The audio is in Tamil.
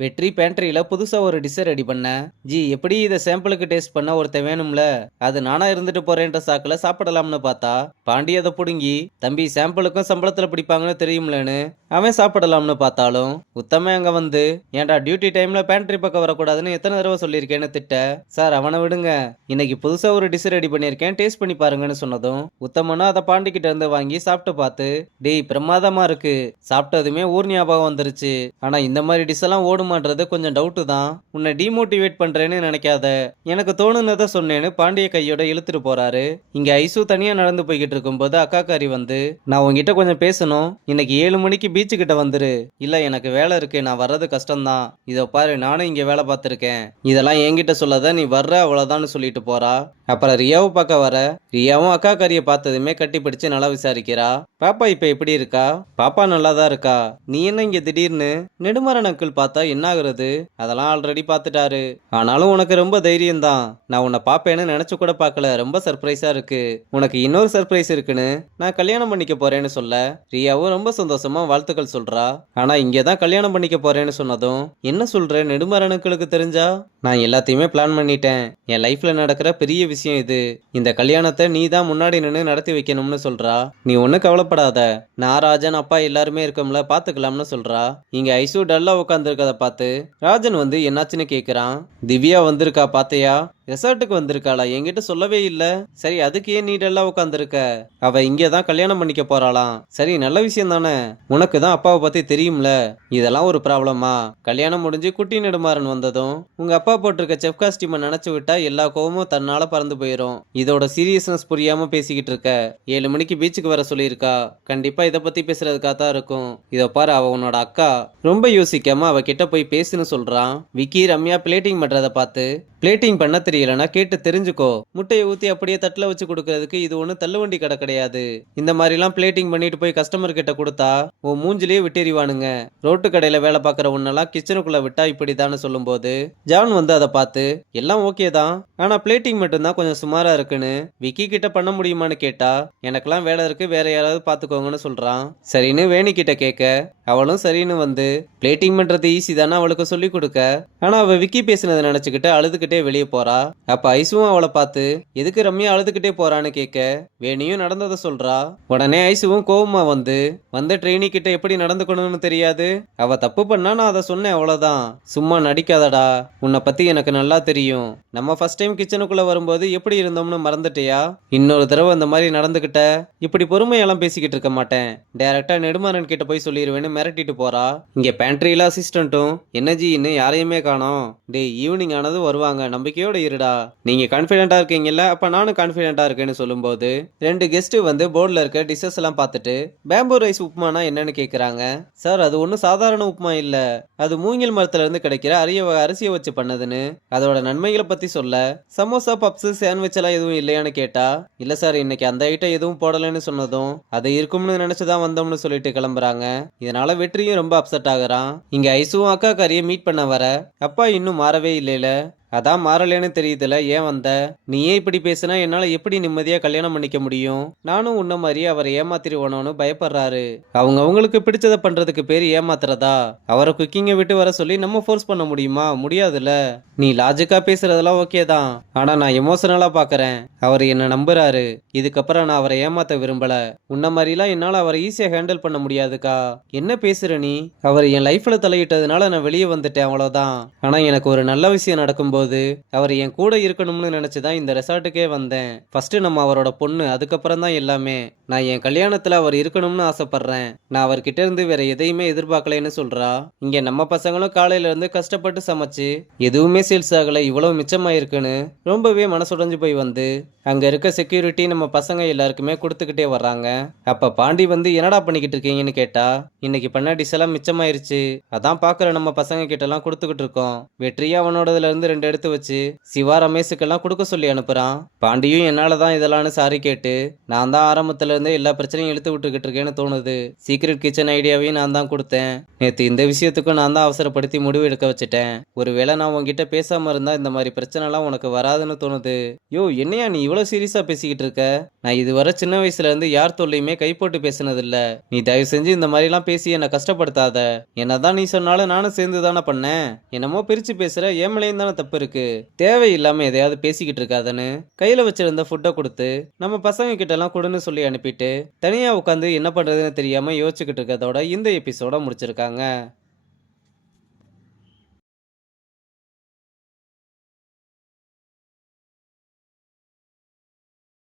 வெற்றி பேண்ட்ரியில புதுசா ஒரு டிஷ் ரெடி பண்ண. ஜி எப்படி இதை சாம்பிளுக்கு டேஸ்ட் பண்ண ஒருத்தன் வேணும்ல, அது நானா இருந்துட்டு போறேன்ற சாக்குல சாப்பிடலாம்னு பார்த்தா பாண்டி அதை புடுங்கி, தம்பி சாம்பிளுக்கும் சம்பளத்துல பிடிப்பாங்கன்னு தெரியும்லன்னு அவன் சாப்பிடலாம்னு பார்த்தாலும் உத்தம அங்க வந்து, ஏன்டா டியூட்டி டைம்ல பேண்ட்ரி பக்கம் வரக்கூடாதுன்னு எத்தனை தடவை சொல்லியிருக்கேன்னு திட்ட. சார் அவனை விடுங்க, இன்னைக்கு புதுசா ஒரு டிஷ் ரெடி பண்ணியிருக்கேன், டேஸ்ட் பண்ணி பாருங்கன்னு சொன்னதும் உத்தமனும் அதை பாண்டி கிட்ட இருந்து வாங்கி சாப்பிட்டு பார்த்து, டேய் பிரமாதமா இருக்கு, சாப்பிட்டதுமே ஊர் ஞாபகம் வந்துருச்சு. ஆனா இந்த மாதிரி டிஷ் எல்லாம் ஓடுமான்றது கொஞ்சம் டவுட்டு தான். உன்னை டிமோட்டிவேட் பண்றேன்னு நினைக்காத, எனக்கு தோணுனதை சொன்னேன்னு பாண்டிய கையோட இழுத்துட்டு போறாரு. இங்க ஐசு தனியா நடந்து போய்கிட்டு இருக்கும்போது அக்காக்காரி வந்து, நான் உங்ககிட்ட கொஞ்சம் பேசணும், இன்னைக்கு 7 மணிக்கு பீச்சு கிட்ட வந்துரு. இல்ல எனக்கு வேலை இருக்கு, நான் வர்றது கஷ்டம்தான். இதோ பாரு நானும் இங்க வேலை பார்த்துருக்கேன், இதெல்லாம் என்கிட்ட சொல்லாத, நீ வர்ற அவ்வளவுதான்னு சொல்லிட்டு போறா. அப்புறம் ரியாவை பார்க்க வர. ரியாவும் அக்காக்காரிய பார்த்ததுமே கட்டி பிடிச்சு நல்லா விசாரிக்கிறா. பாப்பா இப்ப எப்படி இருக்கா? பாப்பா நல்லாதான் இருக்கா. நீ என்ன இங்க திடீர்னு? நெடுமாறன் அங்கிள் பார்த்தா என்ன ஆகுறது, அதெல்லாம் ஆல்ரெடி பார்த்துட்டாரு. ஆனாலும் உனக்கு ரொம்ப தைரியம் தான். நான் உன்னை பாப்பேன்னு நினைச்சு கூட பார்க்கல, ரொம்ப சர்ப்ரைஸா இருக்கு. உனக்கு இன்னொரு சர்ப்ரைஸ் இருக்குன்னு நான் கல்யாணம் பண்ணிக்க போறேன்னு சொல்ல ரியாவும் ரொம்ப சந்தோஷமா வாழ்த்துக்கள் சொல்றா. ஆனா இங்கதான் கல்யாணம் பண்ணிக்க போறேன்னு சொன்னதும், என்ன சொல்ற, நெடுமாறன் அங்கிளுக்கு தெரிஞ்சா? நான் எல்லாத்தையுமே பிளான் பண்ணிட்டேன், என் லைஃப்ல நடக்கிற பெரிய விஷயம் இது. இந்த கல்யாணத்தை நீ தான் முன்னாடி நின்று நடத்தி வைக்கணும்னு சொல்றா. நீ ஒன்னும் கவலைப்படாத, நான் ராஜன் அப்பா எல்லாருமே இருக்கோம்ல, பாத்துக்கலாம்னு சொல்றா. இங்க ஐசு டல்லா உட்காந்துருக்கத பார்த்து ராஜன் வந்து என்னாச்சுன்னு கேக்குறான். திவ்யா வந்திருக்கா பாத்தையா? ரெசார்ட்டுக்கு வந்திருக்காளா? என்கிட்ட சொல்லவே இல்ல. சரி அதுக்கு ஏன் நீ டல்லா உட்காந்துருக்க? அவ இங்கதான் கல்யாணம் பண்ணிக்க போறாளாம். சரி நல்ல விஷயம் தானே, உனக்கு தான் அப்பாவை பத்தி தெரியும்ல. இதெல்லாம் ஒரு ப்ராப்ளமா? கல்யாணம் முடிஞ்சு குட்டி நெடுமாறன் வந்ததும் உங்க அப்பா போட்டிருக்க செஃப் காஸ்டியூமை நினைச்சு விட்டா எல்லா கோவமும் தன்னால பறந்து போயிரும். இதோட சீரியஸ்னஸ் புரியாம பேசிக்கிட்டு இருக்க. 7 மணிக்கு பீச்சுக்கு வர சொல்லியிருக்கா, கண்டிப்பா இதை பத்தி பேசுறதுக்காக தான் இருக்கும். இதை பாரு, அவ உன்னோட அக்கா. ரொம்ப யோசிக்காம அவ கிட்ட போய் பேசுன்னு சொல்றான். விக்கி ரம்யா பிளேட்டிங் பண்றத பார்த்து, பிளேட்டிங் பண்ண தெரியலனா கேட்டு தெரிஞ்சுக்கோ, முட்டையை ஊத்தி அப்படியே தட்டுல வச்சு கொடுக்கறதுக்கு இது ஒண்ணு தள்ளுவண்டி கடை கிடையாது. இந்த மாதிரிலாம் பிளேட்டிங் பண்ணிட்டு போய் கஸ்டமர் கிட்ட கொடுத்தா உன் மூஞ்சிலேயே விட்டெறிவானுங்க. ரோட்டு கடையில வேலை பார்க்குற உன்னெல்லாம் கிச்சனுக்குள்ள விட்டா இப்படிதான்னு சொல்லும்போது ஜான் வந்து அதை பார்த்து, எல்லாம் ஓகே தான், ஆனா பிளேட்டிங் மட்டும்தான் கொஞ்சம் சுமாரா இருக்குன்னு விக்கி கிட்ட பண்ண முடியுமான்னு கேட்டா, எனக்கெல்லாம் வேலை இருக்கு, வேற யாராவது பாத்துக்கோங்கன்னு சொல்றான். சரின்னு வேணி கிட்ட கேட்க அவளும் சரின்னு வந்து, பிளேட்டிங் பண்றது ஈஸி தானே அவளுக்கு சொல்லி கொடுக்க. ஆனா அவ விக்கி பேசினதை நினைச்சுக்கிட்டு அழுதுகிட்டே வெளியே போறா. அப்ப ஐசுவும் அவளை பார்த்து, எதுக்கு ரம்யா அழுதுகிட்டே போறான்னு கேட்க வேணியும் நடந்ததை சொல்றா. உடனே ஐசுவும் கோவமா வந்து, வந்த ட்ரெயினி கிட்ட எப்படி நடந்துக்கணும்னு தெரியாது, அவ தப்பு பண்ணா நான் அதை சொன்னேன் அவ்வளவுதான், சும்மா நடிக்காதடா, உன்னை பத்தி எனக்கு நல்லா தெரியும். நம்ம ஃபர்ஸ்ட் டைம் கிச்சனுக்குள்ள வரும்போது எப்படி இருந்தோம்னு மறந்துட்டியா? இன்னொரு தடவை அந்த மாதிரி நடந்துகிட்ட இப்படி பொறுமையெல்லாம் பேசிக்கிட்டு இருக்க மாட்டேன், டைரக்டா நெடுமாறன் கிட்ட போய் சொல்லிடுவேன்னு மிரட்டிட்டு போறா. இங்க பேண்ட்ரியில அசிஸ்டன்ட்டும் என்னஜி இன்னும் யாரையுமே காணோம், டே ஈவினிங் ஆனது வருவாங்க, நம்பிக்கையோட இருடா. நீங்க கான்பிடென்டா இருக்கீங்கல்ல, அப்ப நானும் கான்பிடென்டா இருக்கேன்னு சொல்லும்போது 2 கெஸ்ட் வந்து போர்ட்ல இருக்க டிஷஸ் எல்லாம் பார்த்துட்டு பேம்பூ ரைஸ் உப்புமானா என்னன்னு கேக்குறாங்க. சார் அது ஒன்றும் சாதாரண உப்புமா இல்ல, அது மூங்கில் மரத்துல இருந்து கிடைக்கிற அரிய வகை அரிசியை வச்சு பண்ணதுன்னு அதோட நன்மைகளை பத்தி சொல்ல, சமோசா பப்ஸ் சாண்ட்விச் எல்லாம் எதுவும் இல்லையான்னு கேட்டா, இல்ல சார் இன்னைக்கு அந்த ஐட்டம் எதுவும் போடலன்னு சொன்னதும் அது இருக்கும்னு நினைச்சுதான் வந்தோம்னு சொல்லிட்டு கிளம்புறாங்க. இதனால வெற்றியும் ரொம்ப அப்செட் ஆகுறான். இங்க ஐசுவும் அக்கா காரியை மீட் பண்ண வர, அப்பா இன்னும் மாறவே இல்லைல, அதான் மாறலேன்னு தெரியுதுல, ஏன் வந்த? நீயே இப்படி பேசுனா என்னால எப்படி நிம்மதியா கல்யாணம் பண்ணிக்க முடியும்? நானும் உன்ன மாதிரி அவரை ஏமாத்திருவானோன்னு பயப்படுறாரு. அவங்களுக்கு பிடிச்சதை பண்றதுக்கு பேர் ஏமாத்துறதா? அவரை குக்கிங்கை விட்டு வர சொல்லி நம்ம ஃபோர்ஸ் பண்ண முடியுமா? முடியாதுல்ல. நீ லாஜிக்கா பேசுறதெல்லாம் ஓகே தான், ஆனா நான் எமோஷனலா பாக்குறேன். அவர் என்ன நம்புறாரு, இதுக்கப்புறம் நான் அவரை ஏமாத்த விரும்பல. உன்ன மாதிரிலாம் என்னால அவரை ஈஸியா ஹேண்டில் பண்ண முடியாதுக்கா. என்ன பேசுற நீ? அவர் என் லைஃப்ல தலையிட்டதுனால நான் வெளியே வந்துட்டேன் அவ்வளவுதான். ஆனா எனக்கு ஒரு நல்ல விஷயம் நடக்கும்போது அவர் என் கூட இருக்கணும்னு நினைச்சுதான் இந்த ரெசார்ட்டுக்கே வந்தேன். ஃபர்ஸ்ட் நம்ம அவரோட பொண்ணு, அதுக்கப்புறம் தான் எல்லாமே. நான் என் கல்யாணத்துல அவர் இருக்கணும்னு ஆசைப்படுறேன். நான் அவர்கிட்ட இருந்து வேற எதையுமே எதிர்பார்க்கலன்னு சொல்றா. இங்க நம்ம பசங்களும் காலையில இருந்து கஷ்டப்பட்டு சமைச்சு எதுவுமே சேல்ஸ் ஆகல, இவ்வளவு மிச்சமாயிருக்குன்னு ரொம்பவே மனசுடைஞ்சு போய் வந்து அங்க இருக்க செக்யூரிட்டி நம்ம பசங்க எல்லாருக்குமே கொடுத்துக்கிட்டே வர்றாங்க. அப்ப பாண்டி வந்து என்னடா பண்ணிக்கிட்டு இருக்கீங்கன்னு கேட்டா, இன்னைக்கு பண்ண டிஷ் எல்லாம் மிச்சமாயிருச்சு, அதான் பாக்குற நம்ம பசங்க கிட்ட எல்லாம் கொடுத்துக்கிட்டு இருக்கோம். வெற்றியா அவனோடதுல இருந்து 2 எடுத்து வச்சு சிவா ரமேஷுக்கெல்லாம் கொடுக்க சொல்லி அனுப்புறான். பாண்டியும் என்னாலதான் இதெல்லாம் சாரி கேட்டு, நான் தான் ஆரம்பத்துல வயசுல இருந்தே எல்லா பிரச்சனையும் இழுத்து விட்டுக்கிட்டு இருக்கேன்னு தோணுது. சீக்ரெட் கிச்சன் ஐடியாவையும் நான் தான் கொடுத்தேன். நேத்து இந்த விஷயத்துக்கும் நான் தான் அவசரப்படுத்தி முடிவு எடுக்க வச்சுட்டேன். ஒருவேளை நான் உன்கிட்ட பேசாம இருந்தா இந்த மாதிரி பிரச்சனைலாம் உனக்கு வராதுன்னு தோணுது. யோ, என்னையா நீ இவ்வளவு சீரியஸா பேசிக்கிட்டு இருக்க? நான் இதுவரை சின்ன வயசுல இருந்து யார் தொல்லையுமே கை போட்டு பேசினதில்ல. நீ தயவு செஞ்சு இந்த மாதிரிலாம் பேசி என்னை கஷ்டப்படுத்தாத. என்னதான் நீ சொன்னாலும் நானும் சேர்ந்து தானே பண்ணேன். என்னமோ பிரிச்சு பேசுற, என் மேலேயும் தானே தப்பு இருக்கு. தேவையில்லாம எதையாவது பேசிக்கிட்டு இருக்காதன்னு கையில வச்சிருந்த ஃபுட்டை கொடுத்து நம்ம பசங்க கிட்ட எல்லாம் கொடுன்னு சொல்லி அனுப்பிட்டு தனியா உட்காந்து என்ன பண்றதுன்னு தெரியாம யோசிச்சுக்கிட்டு இருக்கதோட இந்த எபிசோட முடிச்சிருக்காங்க.